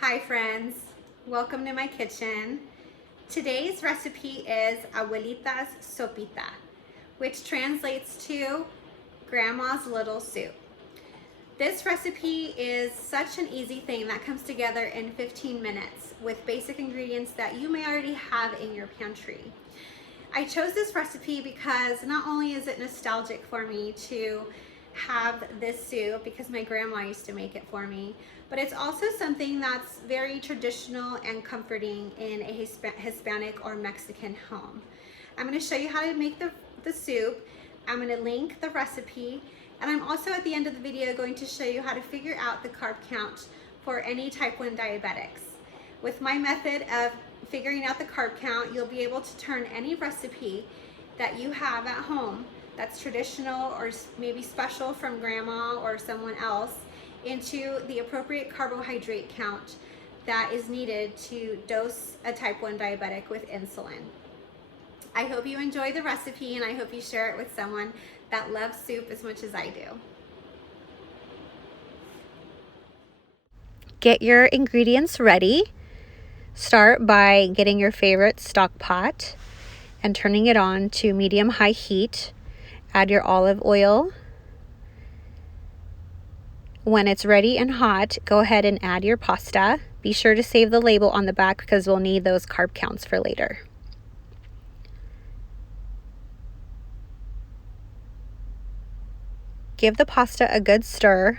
Hi friends, welcome to my kitchen. Today's recipe is Abuelita's Sopita, which translates to Grandma's Little Soup. This recipe is such an easy thing that comes together in 15 minutes with basic ingredients that you may already have in your pantry. I chose this recipe because not only is it nostalgic for me to have this soup because my grandma used to make it for me, but it's also something that's very traditional and comforting in a Hispanic or Mexican home. I'm going to show you how to make the soup. I'm going to link the recipe, and I'm also at the end of the video going to show you how to figure out the carb count for any type 1 diabetics. With my method of figuring out the carb count, you'll be able to turn any recipe that you have at home that's traditional or maybe special from grandma or someone else into the appropriate carbohydrate count that is needed to dose a type 1 diabetic with insulin. I hope you enjoy the recipe, and I hope you share it with someone that loves soup as much as I do. Get your ingredients ready. Start by getting your favorite stock pot and turning it on to medium-high heat. Add your olive oil. When it's ready and hot, go ahead and add your pasta. Be sure to save the label on the back because we'll need those carb counts for later. Give the pasta a good stir.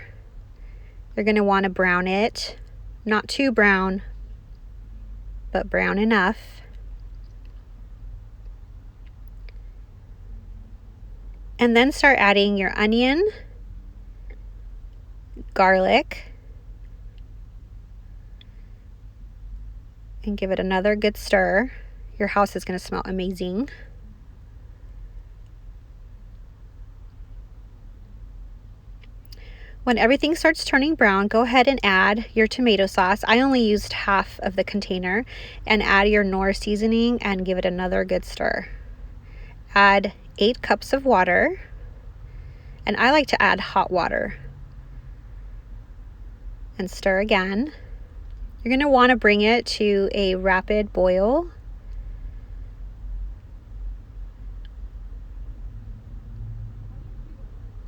You're going to want to brown it. Not too brown, but brown enough. And then start adding your onion, garlic, and give it another good stir. Your house is going to smell amazing. When everything starts turning brown, go ahead and add your tomato sauce. I only used half of the container, and add your Knorr seasoning and give it another good stir. Add 8 cups of water, and I like to add hot water, and stir again. You're going to want to bring it to a rapid boil.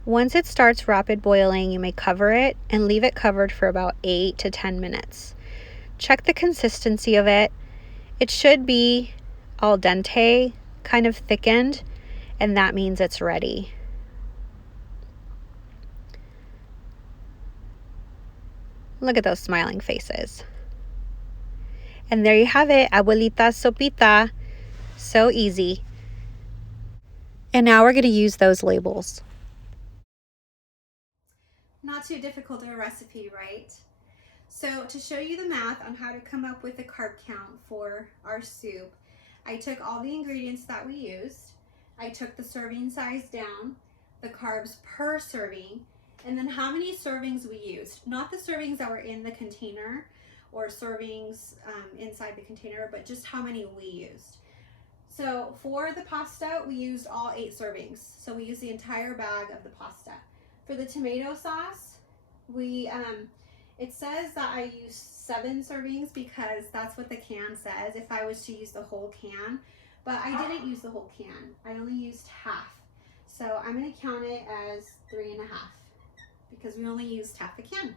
Once it starts rapid boiling, you may cover it and leave it covered for about 8 to 10 minutes. Check the consistency of it. It should be al dente, kind of thickened, and that means it's ready. Look at those smiling faces. And there you have it, Abuelita's Sopita. So easy. And now we're going to use those labels. Not too difficult of a recipe, right? So to show you the math on how to come up with a carb count for our soup, I took all the ingredients that we used, I took the serving size down, the carbs per serving, and then how many servings we used. Not the servings that were in the container or servings inside the container, but just how many we used. So for the pasta, we used all 8 servings. So we used the entire bag of the pasta. For the tomato sauce, it says that I used 7 servings because that's what the can says if I was to use the whole can, but I didn't use the whole can. I only used half. So I'm going to count it as 3.5 because we only used half a can.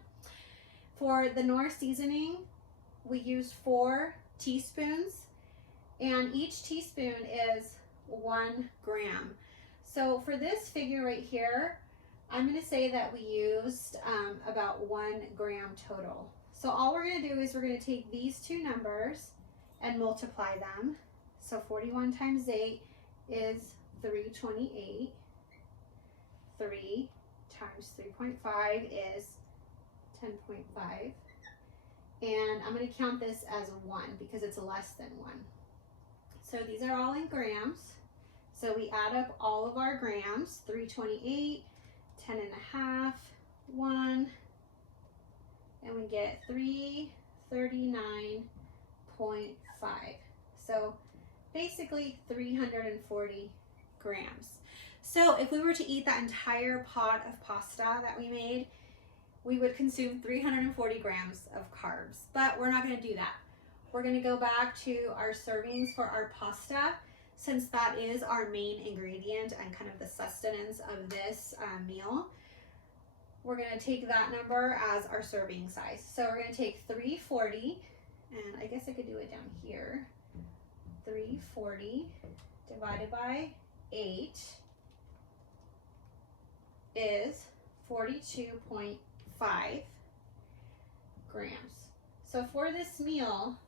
For the Knorr seasoning, we used 4 teaspoons, and each teaspoon is 1 gram. So for this figure right here, I'm going to say that we used about 1 gram total. So all we're going to do is we're going to take these two numbers and multiply them. So 41 times 8 is 328. 3 times 3.5 is 10.5. And I'm going to count this as 1 because it's less than 1. So these are all in grams. So we add up all of our grams, 328, 10.5, 1, and we get 339.5. So basically 340 grams. So if we were to eat that entire pot of pasta that we made, we would consume 340 grams of carbs, but we're not going to do that. We're going to go back to our servings for our pasta, since that is our main ingredient and kind of the sustenance of this meal. We're going to take that number as our serving size. So we're going to take 340, and I guess I could do it down here. 340 divided by 8 is 42.5 grams. So for this meal,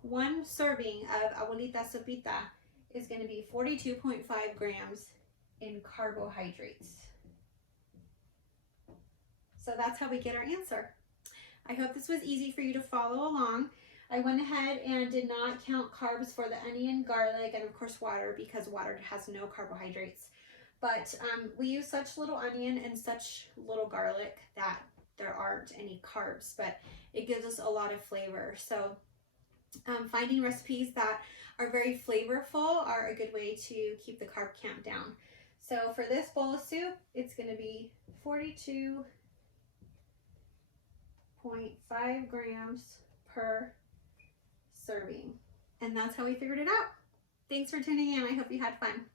one serving of Abuelita Sopita is going to be 42.5 grams in carbohydrates. So that's how we get our answer. I hope this was easy for you to follow along. I went ahead and did not count carbs for the onion, garlic, and of course water, because water has no carbohydrates. But we use such little onion and such little garlic that there aren't any carbs, but it gives us a lot of flavor. So finding recipes that are very flavorful are a good way to keep the carb count down. So for this bowl of soup, it's going to be 42.5 grams per serving. And that's how we figured it out. Thanks for tuning in. I hope you had fun.